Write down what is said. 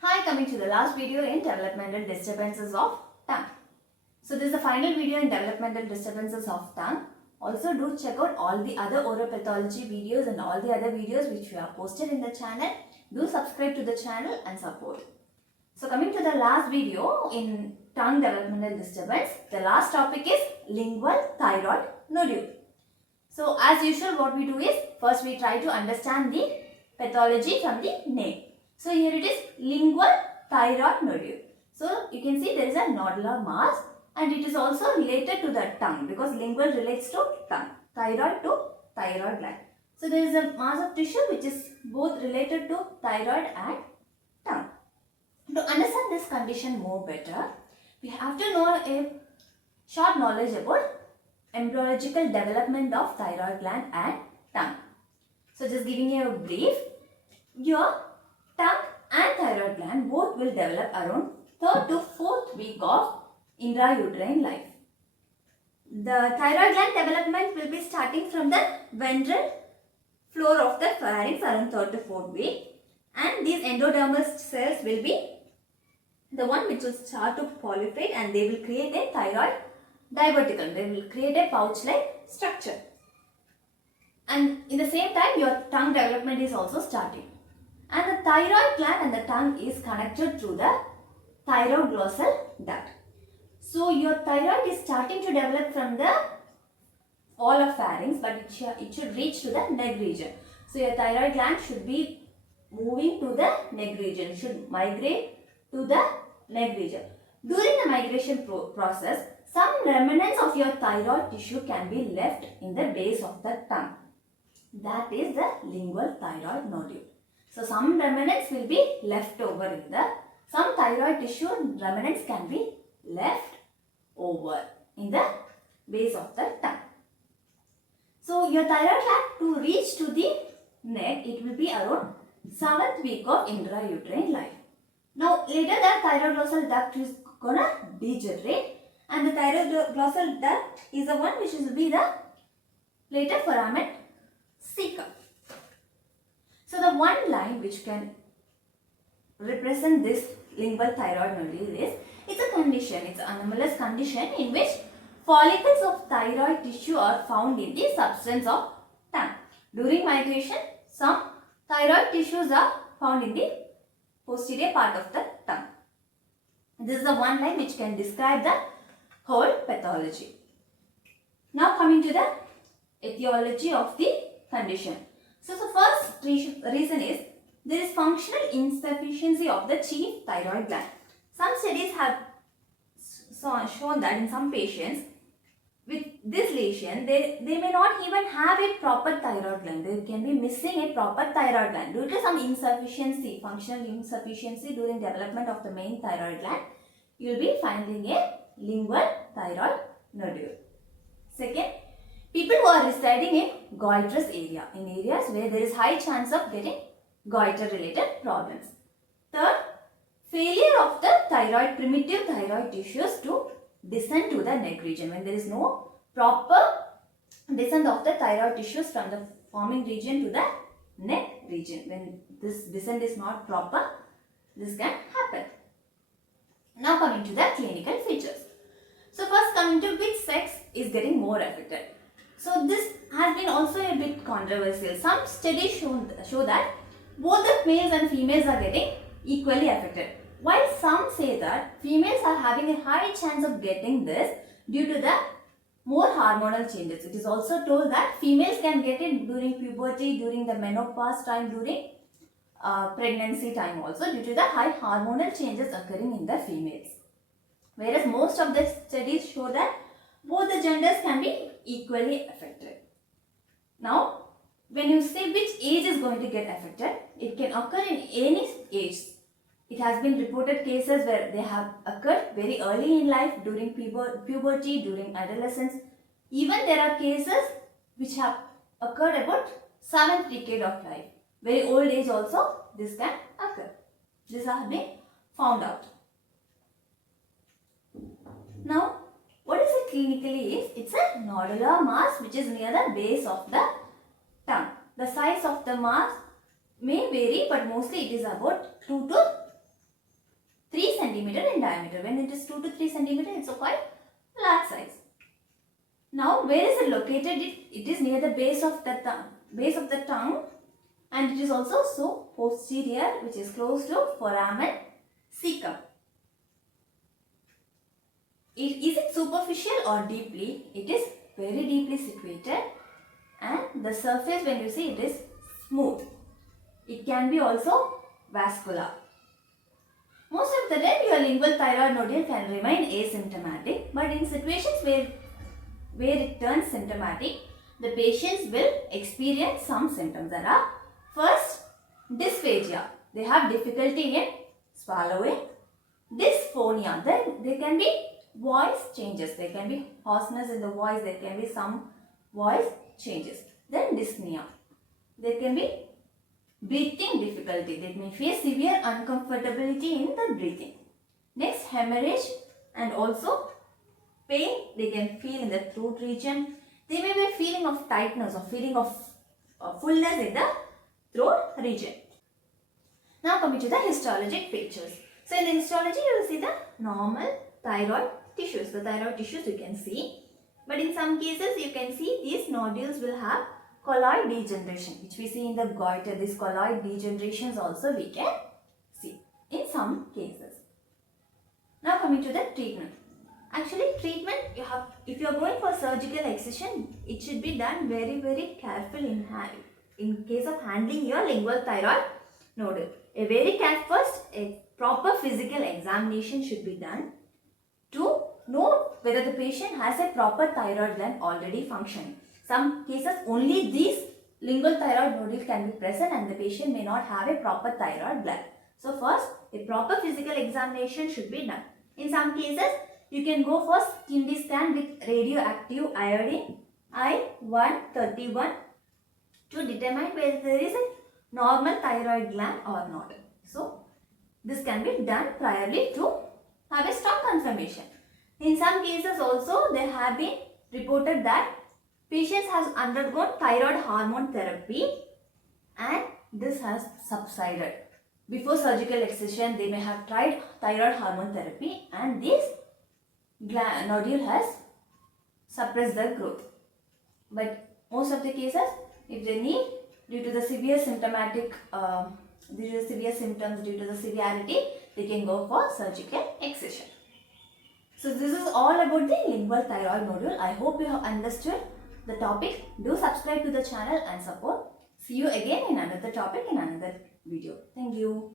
Hi, coming to the last video in developmental disturbances of tongue. So this is the final video in developmental disturbances of tongue. Also do check out all the other oral-pathology videos and all the other videos which we have posted in the channel. Do subscribe to the channel and support. So coming to the last video in tongue developmental disturbance, the last topic is lingual thyroid nodule. So as usual what we do is, first we try to understand the pathology from the name. So here it is lingual thyroid nodule. So you can see there is a nodular mass and it is also related to the tongue because lingual relates to tongue, thyroid to thyroid gland. So there is a mass of tissue which is both related to thyroid and tongue. To understand this condition more better, we have to know a short knowledge about embryological development of thyroid gland and tongue. So just giving you a brief, your tongue and thyroid gland both will develop around 3rd to 4th week of intrauterine life. The thyroid gland development will be starting from the ventral floor of the pharynx around 3rd to 4th week, and these endodermal cells will be the one which will start to proliferate and they will create a thyroid diverticle. They will create a pouch-like structure. And in the same time your tongue development is also starting. And the thyroid gland and the tongue is connected through the thyroglossal duct. So your thyroid is starting to develop from the wall of pharynx, but it should reach to the neck region. So your thyroid gland should be moving to the neck region, should migrate to the neck region. During the migration process, some remnants of your thyroid tissue can be left in the base of the tongue. That is the lingual thyroid nodule. So some remnants will be left over in some thyroid tissue remnants can be left over in the base of the tongue. So your thyroid gland to reach to the neck, it will be around 7th week of intrauterine life. Now later the thyroglossal duct is gonna degenerate and the thyroglossal duct is the one which will be the later foramen cecum. So the one line which can represent this lingual thyroid nodule is, it's a condition, it's an anomalous condition in which follicles of thyroid tissue are found in the substance of tongue. During migration, some thyroid tissues are found in the posterior part of the tongue. This is the one line which can describe the whole pathology. Now coming to the etiology of the condition. So the first reason is there is functional insufficiency of the chief thyroid gland. Some studies have shown that in some patients with this lesion, they may not even have a proper thyroid gland. They can be missing a proper thyroid gland due to some insufficiency, functional insufficiency during development of the main thyroid gland. You will be finding a lingual thyroid nodule. Second, people who are residing in goitrous area, in areas where there is high chance of getting goiter related problems. Third, failure of the primitive thyroid tissues to descend to the neck region. When there is no proper descent of the thyroid tissues from the forming region to the neck region, when this descent is not proper, this can happen. Now coming to the clinical features. So first coming to which sex is getting more affected. So this has been also a bit controversial. Some studies show that both the males and females are getting equally affected. While some say that females are having a high chance of getting this due to the more hormonal changes. It is also told that females can get it during puberty, during the menopause time, during pregnancy time also due to the high hormonal changes occurring in the females. Whereas most of the studies show that both the genders can be equally affected. Now, when you say which age is going to get affected, it can occur in any age. It has been reported cases where they have occurred very early in life, during puberty, during adolescence. Even there are cases which have occurred about 7th decade of life. Very old age also this can occur. This has been found out. Now, what is it clinically is? It's a nodular mass which is near the base of the tongue. The size of the mass may vary, but mostly it is about 2 to centimeter in diameter. When it is 2 to 3 centimeter, it's a quite large size. Now, where is it located? It is near the base of the tongue, and it is also so posterior, which is close to foramen cecum. Is it superficial or deeply? It is very deeply situated, and the surface, when you see, it is smooth. It can be also vascular. Most of the time your lingual thyroid nodule can remain asymptomatic, but in situations where it turns symptomatic, the patients will experience some symptoms. There are first, dysphagia. They have difficulty in swallowing. Dysphonia. Then there can be voice changes. There can be hoarseness in the voice. There can be some voice changes. Then dyspnea. There can be breathing difficulty. They may face severe uncomfortability in the breathing. Next, hemorrhage and also pain. They can feel in the throat region. They may be a feeling of tightness or feeling of fullness in the throat region. Now coming to the histologic pictures. So in the histology you will see the normal thyroid tissues. The thyroid tissues you can see. But in some cases you can see these nodules will have colloid degeneration, which we see in the goiter. These colloid degenerations also we can see in some cases. Now coming to the treatment. Actually, treatment, if you are going for surgical excision, it should be done very, very careful in case of handling your lingual thyroid nodule. First, a proper physical examination should be done to know whether the patient has a proper thyroid gland already functioning. Some cases only these lingual thyroid nodule can be present and the patient may not have a proper thyroid gland. So first, a proper physical examination should be done. In some cases, you can go for skin scan with radioactive iodine I-131 to determine whether there is a normal thyroid gland or not. So, this can be done priorly to have a strong confirmation. In some cases also, there have been reported that patients has undergone thyroid hormone therapy and this has subsided. Before surgical excision, they may have tried thyroid hormone therapy and this nodule has suppressed the growth. But most of the cases, if they need, due to the severe symptomatic, due to the severe symptoms, due to the severity, they can go for surgical excision. So this is all about the lingual thyroid nodule. I hope you have understood the topic. Do subscribe to the channel and support. See you again in another topic in another video. Thank you.